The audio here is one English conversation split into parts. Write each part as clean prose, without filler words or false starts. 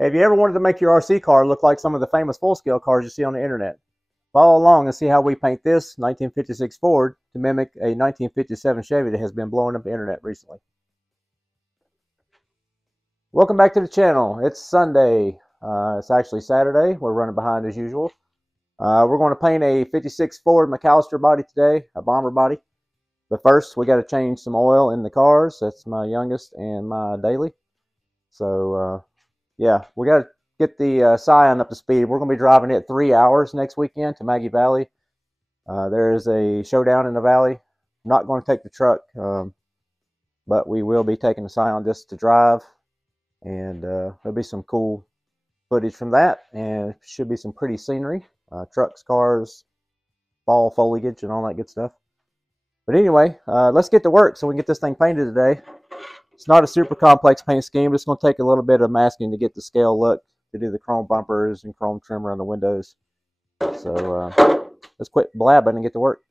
Have you ever wanted to make your RC car look like some of the famous full-scale cars you see on the internet? Follow along and see how we paint this 1956 Ford to mimic a 1957 Chevy that has been blowing up the internet recently. Welcome back to the channel. It's Sunday. It's actually Saturday. We're running behind as usual. We're going to paint a 56 Ford McAllister body today, a bomber body. But first, we got to change some oil in the cars. That's my youngest and my daily. So, yeah, we got to get the Scion up to speed. We're going to be driving it 3 hours next weekend to Maggie Valley. There is a showdown in the valley. I'm not going to take the truck, but we will be taking the Scion just to drive. And there'll be some cool footage from that, and should be some pretty scenery. Trucks, cars, fall foliage, and all that good stuff. But anyway, let's get to work so we can get this thing painted today. It's not a super complex paint scheme. It's going to take a little bit of masking to get the scale look, to do the chrome bumpers and chrome trim around the windows. So let's quit blabbing and get to work.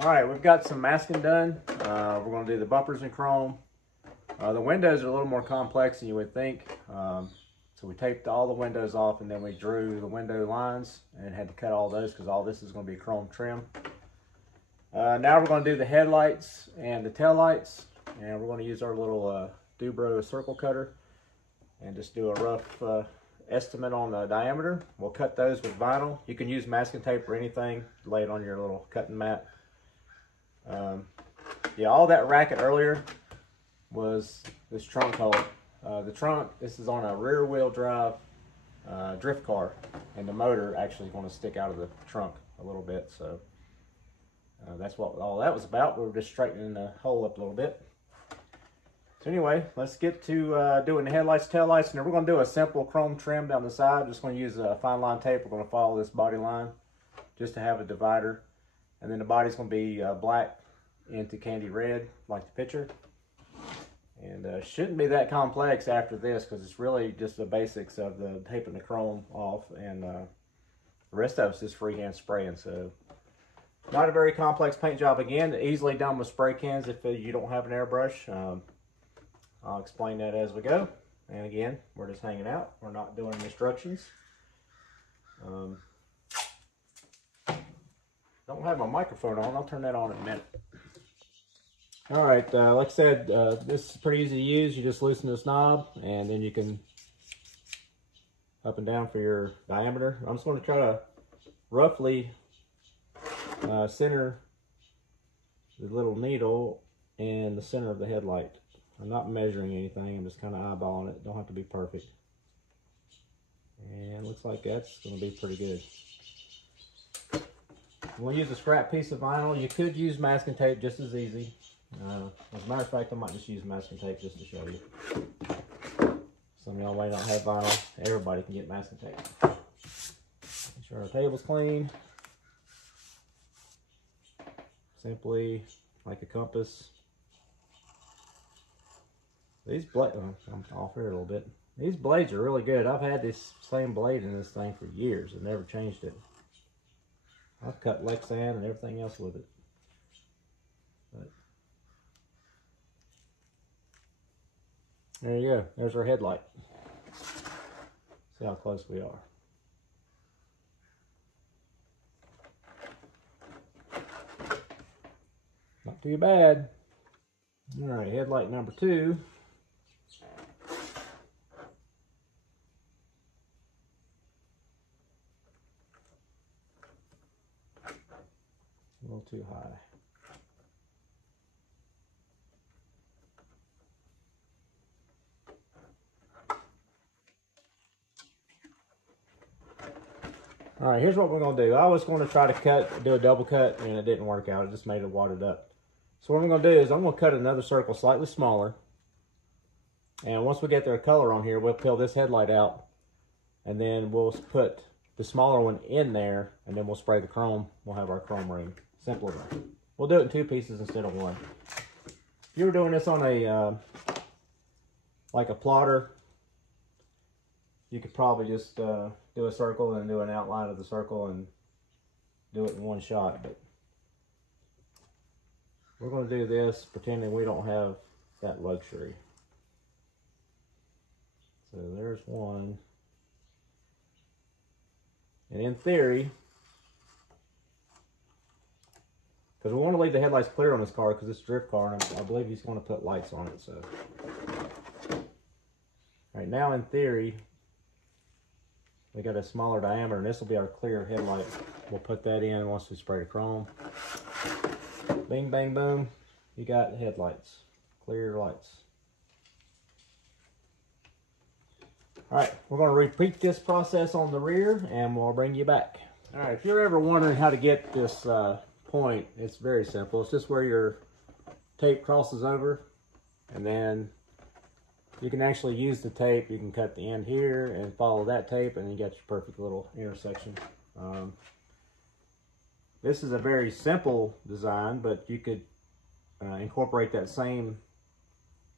Alright, we've got some masking done. We're going to do the bumpers in chrome. The windows are a little more complex than you would think. So we taped all the windows off, and then we drew the window lines and had to cut all those because all this is going to be chrome trim. Now we're going to do the headlights and the tail lights, and we're going to use our little Dubro circle cutter and just do a rough estimate on the diameter. We'll cut those with vinyl. You can use masking tape or anything, lay it on your little cutting mat. Yeah, all that racket earlier was this trunk hole. The trunk, this is on a rear wheel drive drift car, and the motor actually is going to stick out of the trunk a little bit. So that's what all that was about. We were just straightening the hole up a little bit. So anyway, let's get to doing the headlights, taillights, and then we're going to do a simple chrome trim down the side. Just going to use a fine line tape. We're going to follow this body line just to have a divider. And then the body's going to be black into candy red, like the picture. And shouldn't be that complex after this, because it's really just the basics of the taping the chrome off, and the rest of it's just freehand spraying. So not a very complex paint job. Again, easily done with spray cans if you don't have an airbrush. I'll explain that as we go. And again, we're just hanging out. We're not doing instructions. Don't have my microphone on. I'll turn that on in a minute. All right, like I said, this is pretty easy to use. You just loosen this knob, and then you can up and down for your diameter. I'm just going to try to roughly center the little needle in the center of the headlight. I'm not measuring anything. I'm just kind of eyeballing it. Don't have to be perfect. And looks like that's going to be pretty good. We'll use a scrap piece of vinyl. You could use masking tape just as easy. As a matter of fact, I might just use masking tape just to show you. Some of y'all may not have vinyl. Everybody can get masking tape. Make sure our table's clean. Simply like a compass. These blades, I'm off here a little bit. These blades are really good. I've had this same blade in this thing for years and never changed it. I've cut Lexan and everything else with it. But there you go. There's our headlight. See how close we are. Not too bad. All right, headlight number 2. A little too high. All right, here's what we're going to do. I was going to try to do a double cut, and it didn't work out. It just made it wadded up. So what I'm going to do is I'm going to cut another circle slightly smaller. And once we get their color on here, we'll peel this headlight out, and then we'll put the smaller one in there, and then we'll spray the chrome. We'll have our chrome ring. Simple enough. We'll do it in 2 pieces instead of 1. If you were doing this on a like a plotter, you could probably just do a circle and do an outline of the circle and do it in one shot. But we're going to do this pretending we don't have that luxury. So there's one. And in theory, because we want to leave the headlights clear on this car because it's a drift car, and I believe he's going to put lights on it. So, right now, in theory, we got a smaller diameter, and this will be our clear headlight. We'll put that in once we spray the chrome. Bing, bang, boom. You got headlights, clear lights. All right, we're going to repeat this process on the rear, and we'll bring you back. All right, if you're ever wondering how to get this point, it's very simple. It's just where your tape crosses over, and then you can actually use the tape. You can cut the end here and follow that tape, and you got your perfect little intersection. This is a very simple design, but you could incorporate that same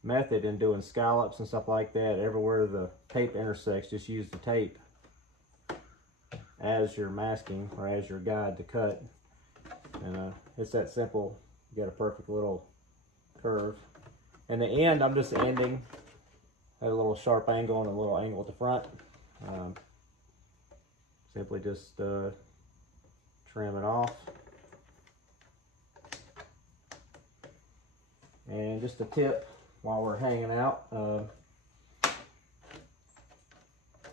method in doing scallops and stuff like that. Everywhere the tape intersects, just use the tape as your masking or as your guide to cut. And it's that simple. You got a perfect little curve. And the end, I'm just ending at a little sharp angle and a little angle at the front. Simply just trim it off. And just a tip while we're hanging out.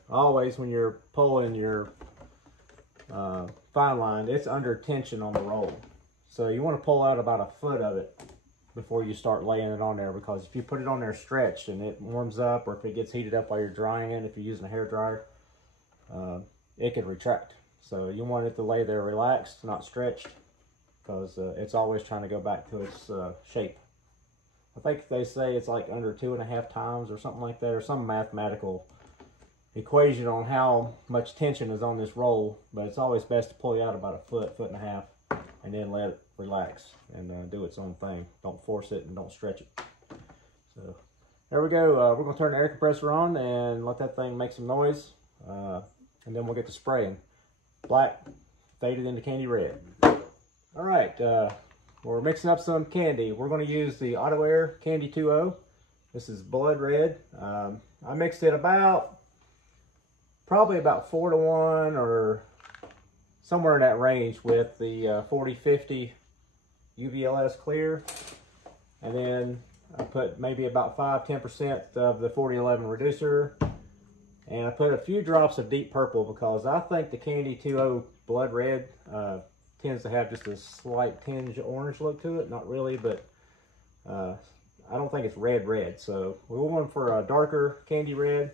Always when you're pulling your fine line, it's under tension on the roll. So you want to pull out about a foot of it before you start laying it on there, because if you put it on there stretched and it warms up, or if it gets heated up while you're drying it, if you're using a hair dryer, it can retract. So you want it to lay there relaxed, not stretched, because it's always trying to go back to its shape. I think they say it's like under 2.5 times or something like that, or some mathematical equation on how much tension is on this roll. But it's always best to pull you out about a foot, foot and a half, and then let it relax and do its own thing. Don't force it and don't stretch it. So there we go. We're going to turn the air compressor on and let that thing make some noise, and then we'll get to spraying. Black faded into candy red. All right, we're mixing up some candy. We're going to use the Auto Air Candy 2.0. This is blood red. I mixed it probably about 4 to 1 or somewhere in that range with the 40-50 UVLS clear. And then I put maybe about 5-10% of the 4011 reducer. And I put a few drops of deep purple because I think the Candy 2.0 blood red tends to have just a slight tinge orange look to it. Not really, but I don't think it's red. So we're going for a darker candy red.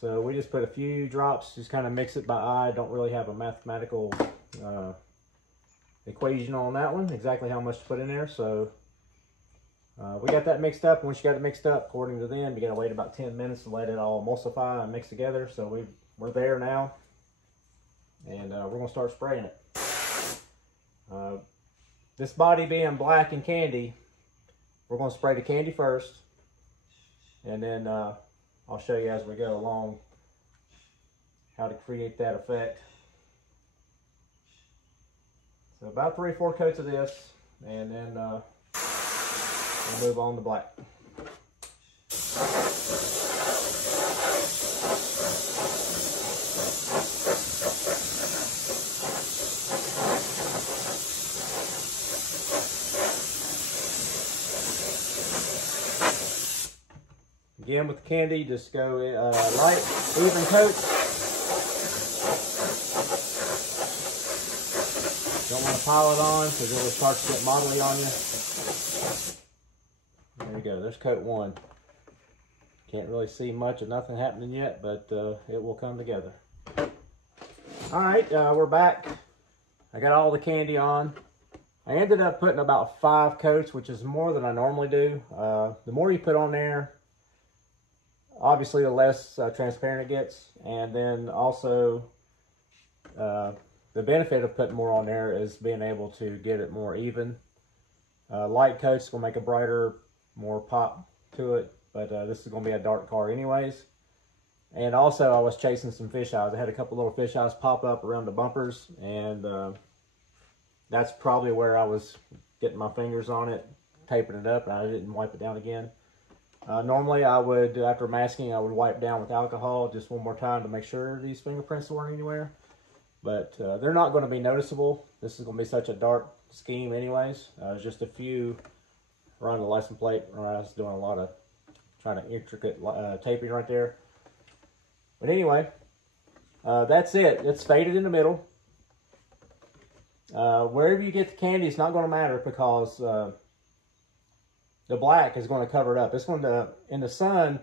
So we just put a few drops, just kind of mix it by eye. Don't really have a mathematical equation on that one, exactly how much to put in there. So we got that mixed up. Once you got it mixed up, according to them, you got to wait about 10 minutes to let it all emulsify and mix together. So we're there now, and we're going to start spraying it. This body being black and candy, we're going to spray the candy first, and then I'll show you as we go along how to create that effect. So about 3 or 4 coats of this, and then we'll move on to black. Again, with the candy, just go light, even coats. Don't want to pile it on because it'll start to get mottly on you. There you go, there's coat 1. Can't really see much of nothing happening yet, but it will come together. All right, we're back. I got all the candy on. I ended up putting about 5 coats, which is more than I normally do. The more you put on there, obviously the less transparent it gets. And then also the benefit of putting more on there is being able to get it more even. Light coats will make a brighter, more pop to it. but this is going to be a dark car anyways. And also, I was chasing some fish eyes. I had a couple little fish eyes pop up around the bumpers, and that's probably where I was getting my fingers on it, taping it up, and I didn't wipe it down again. Normally, I would, after masking, I would wipe down with alcohol just one more time to make sure these fingerprints weren't anywhere. But they're not going to be noticeable. This is going to be such a dark scheme anyways. Just a few around the license plate. I was doing a lot of trying to intricate taping right there. But anyway, that's it. It's faded in the middle. Wherever you get the candy, it's not going to matter because the black is going to cover it up. It's going to, in the sun,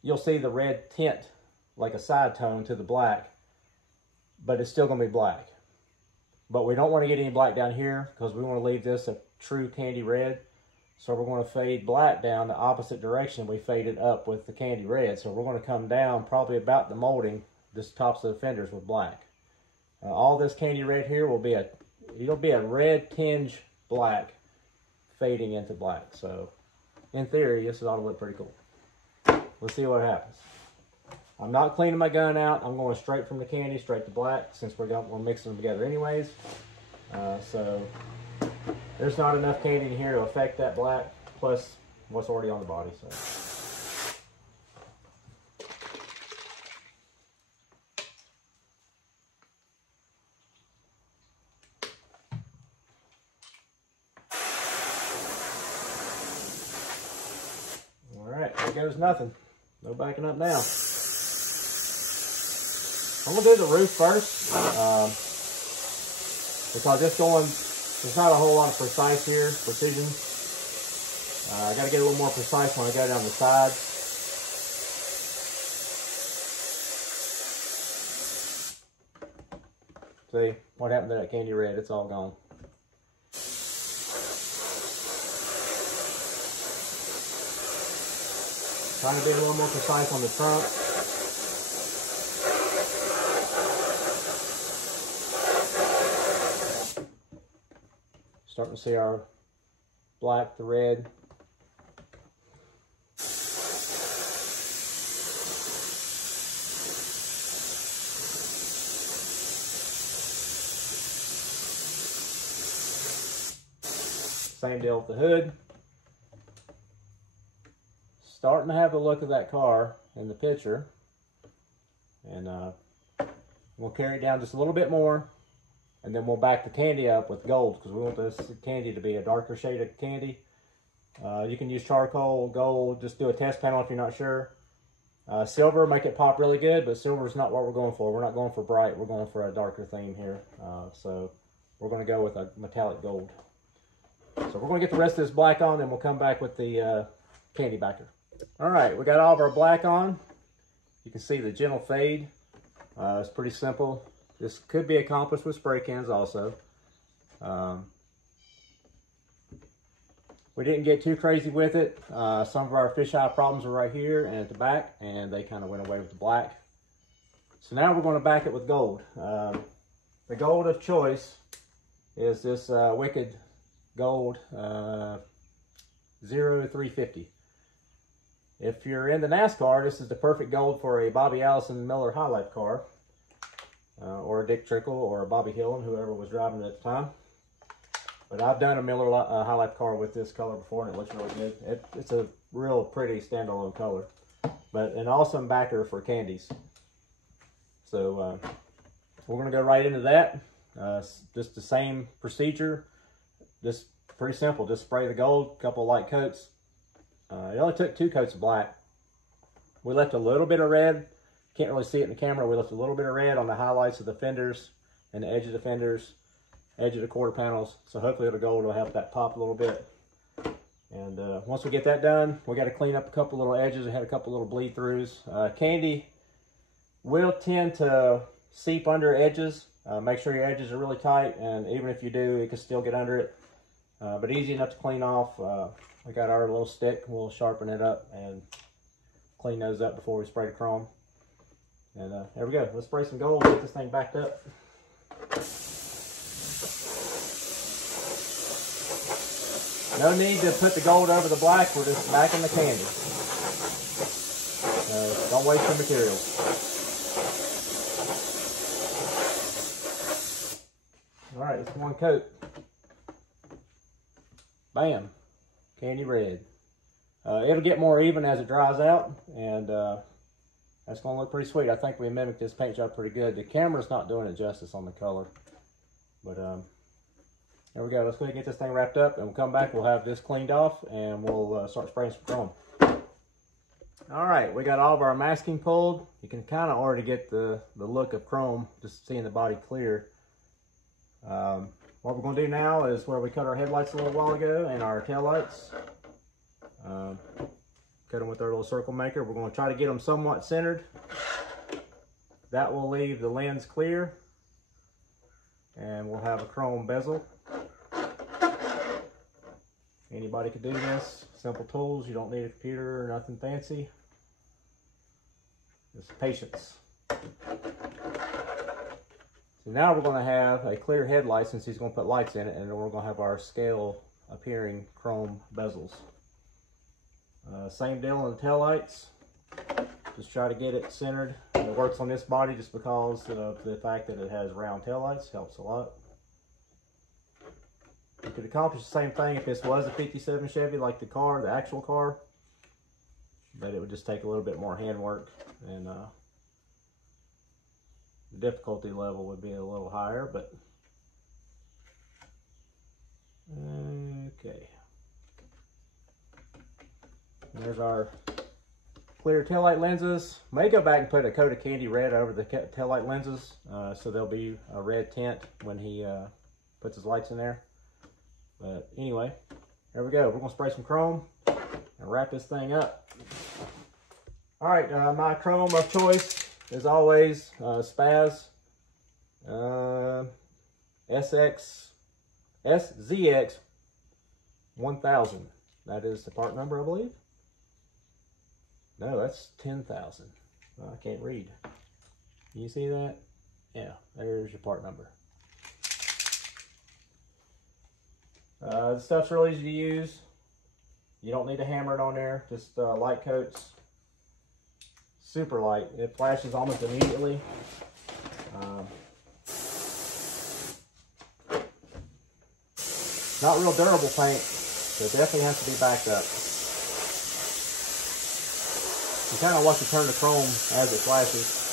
you'll see the red tint, like a side tone to the black, but it's still going to be black. But we don't want to get any black down here because we want to leave this a true candy red. So we're going to fade black down the opposite direction. We fade it up with the candy red. So we're going to come down probably about the molding, this tops of the fenders with black. All this candy red here will be it'll be a red tinge black fading into black. So in theory, this ought to look pretty cool. Let's see what happens. I'm not cleaning my gun out. I'm going straight from the candy, straight to black, since we're mixing them together anyways. So there's not enough candy in here to affect that black, plus what's already on the body. So. All right, there goes nothing. No backing up now. I'm gonna do the roof first because there's not a whole lot of precision. I gotta get a little more precise when I go down the sides. See what happened to that candy red? It's all gone. Trying to be a little more precise on the trunk. Starting to see our black, the red. Same deal with the hood. Starting to have the look of that car in the picture. And we'll carry it down just a little bit more. And then we'll back the candy up with gold because we want this candy to be a darker shade of candy. You can use charcoal, gold, just do a test panel if you're not sure. Silver, make it pop really good, but silver is not what we're going for. We're not going for bright, we're going for a darker theme here. So we're going to go with a metallic gold. So we're going to get the rest of this black on, and we'll come back with the candy backer. All right, we got all of our black on. You can see the gentle fade. It's pretty simple. This could be accomplished with spray cans also. We didn't get too crazy with it. Some of our fisheye problems are right here and at the back, and they kind of went away with the black. So now we're going to back it with gold. The gold of choice is this Wicked Gold 0350. If you're into NASCAR, this is the perfect gold for a Bobby Allison Miller High Life car. Or a Dick Trickle or a Bobby Hillin, whoever was driving it at the time. But I've done a Miller High Life car with this color before, and it looks really good. It's a real pretty standalone color, but an awesome backer for candies. So we're going to go right into that. Just the same procedure. Just pretty simple. Just spray the gold, a couple of light coats. It only took 2 coats of black. We left a little bit of red. Can't really see it in the camera. We left a little bit of red on the highlights of the fenders and the edge of the fenders, edge of the quarter panels. So hopefully the gold will help that pop a little bit. And once we get that done, we got to clean up a couple little edges. I had a couple little bleed throughs. Candy will tend to seep under edges. Make sure your edges are really tight, and even if you do, it can still get under it. But easy enough to clean off. We got our little stick. We'll sharpen it up and clean those up before we spray the chrome. And there we go. Let's spray some gold and get this thing backed up. No need to put the gold over the black. We're just backing the candy. Don't waste your materials. All right, it's one coat. Bam, candy red. It'll get more even as it dries out, and that's gonna look pretty sweet. I think we mimicked this paint job pretty good. The camera's not doing it justice on the color, but there we go. Let's go ahead and get this thing wrapped up, and we'll come back. We'll have this cleaned off, and we'll start spraying some chrome. All right, we got all of our masking pulled. You can kind of already get the look of chrome, just seeing the body clear. What we're going to do now is where we cut our headlights a little while ago and our tail lights. Cut them with our little circle maker. We're going to try to get them somewhat centered. That will leave the lens clear, and we'll have a chrome bezel. Anybody could do this. Simple tools. You don't need a computer or nothing fancy. Just patience. So now we're going to have a clear headlight, since he's going to put lights in it, and then we're going to have our scale appearing chrome bezels. Same deal on the tail lights. Just try to get it centered. It works on this body just because of the fact that it has round tail lights. Helps a lot. You could accomplish the same thing if this was a 57 Chevy, like the car, the actual car, but it would just take a little bit more handwork, and the difficulty level would be a little higher, but okay. And there's our clear taillight lenses. May go back and put a coat of candy red over the taillight lenses, so there'll be a red tint when he puts his lights in there. But anyway, there we go. We're going to spray some chrome and wrap this thing up. All right, my chrome of choice, as always, SZX SZX 1000. That is the part number, I believe. No, that's 10,000. Oh, I can't read. Can you see that? Yeah, there's your part number. The stuff's real easy to use. You don't need to hammer it on there. Just light coats. Super light. It flashes almost immediately. Not real durable paint, so it definitely has to be backed up. You kind of watch it turn to chrome as it flashes.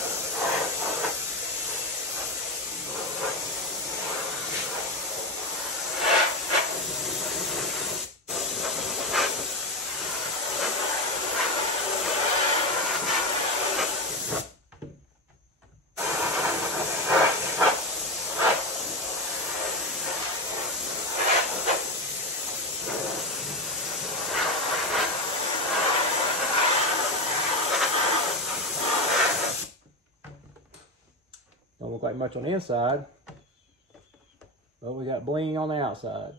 Don't look like much on the inside, but we got bling on the outside.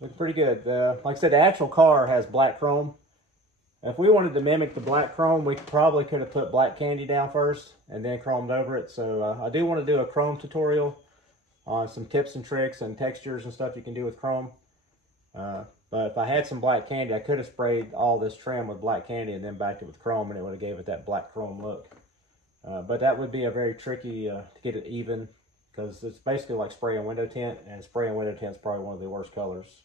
Looking pretty good. Like I said, the actual car has black chrome. If we wanted to mimic the black chrome, we probably could have put black candy down first and then chromed over it. So I do want to do a chrome tutorial on some tips and tricks and textures and stuff you can do with chrome. But if I had some black candy, I could have sprayed all this trim with black candy and then backed it with chrome, and it would have gave it that black chrome look. But that would be a very tricky to get it even, because it's basically like spraying window tint, and spraying window tint is probably one of the worst colors.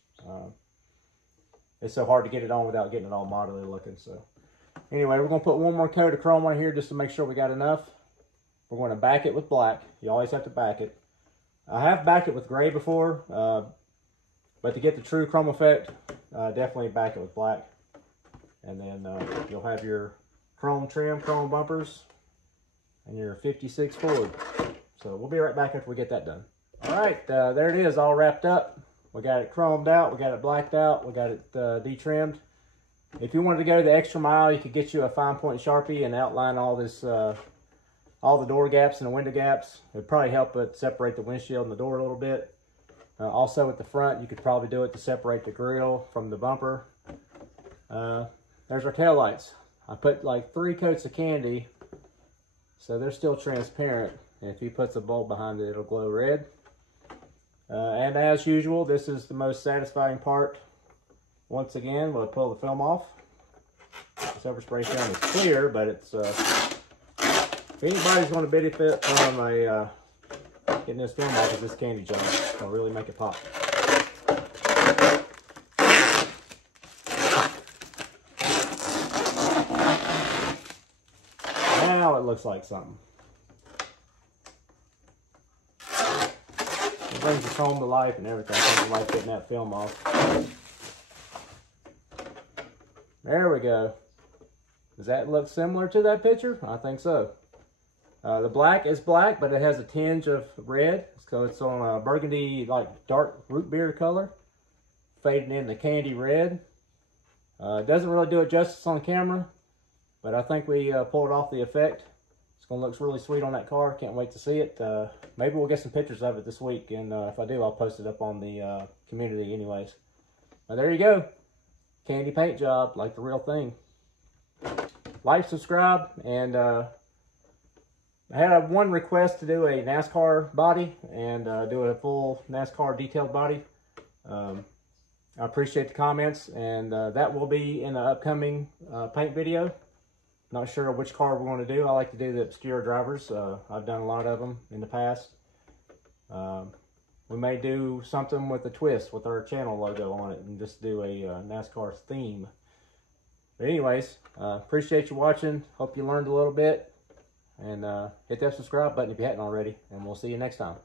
It's so hard to get it on without getting it all modelly looking. So anyway, we're going to put one more coat of chrome on here just to make sure we got enough. We're going to back it with black. You always have to back it. I have backed it with gray before, but to get the true chrome effect, definitely back it with black. And then you'll have your chrome trim, chrome bumpers, and your 56 Ford. So we'll be right back after we get that done. All right, there it is, all wrapped up. We got it chromed out, we got it blacked out, we got it detrimmed. If you wanted to go the extra mile, you could get you a fine point Sharpie and outline all this, all the door gaps and the window gaps. It'd probably help it separate the windshield and the door a little bit. Also at the front, you could probably do it to separate the grill from the bumper. There's our tail lights. I put like 3 coats of candy, so they're still transparent. And if he puts a bulb behind it, it'll glow red. And as usual, this is the most satisfying part. Once again, we'll pull the film off. This overspray film is clear, but it's if anybody's going to benefit from getting this film off, is this candy jar. It'll really make it pop. Now it looks like something. It brings us home to life and everything. I like getting that film off. There we go. Does that look similar to that picture? I think so. The black is black, but it has a tinge of red. So it's on a burgundy, like dark root beer color, fading in the candy red. It doesn't really do it justice on camera, but I think we pulled off the effect. It's going to look really sweet on that car. Can't wait to see it. Maybe we'll get some pictures of it this week, and if I do, I'll post it up on the community anyways. There you go. Candy paint job, like the real thing. Like, subscribe, and I had one request to do a NASCAR body and do a full NASCAR detailed body. I appreciate the comments, and that will be in the upcoming paint video. Not sure which car we're going to do. I like to do the obscure drivers. I've done a lot of them in the past. We may do something with a twist with our channel logo on it and just do a NASCAR theme. But anyways, appreciate you watching. Hope you learned a little bit. And hit that subscribe button if you hadn't already. And we'll see you next time.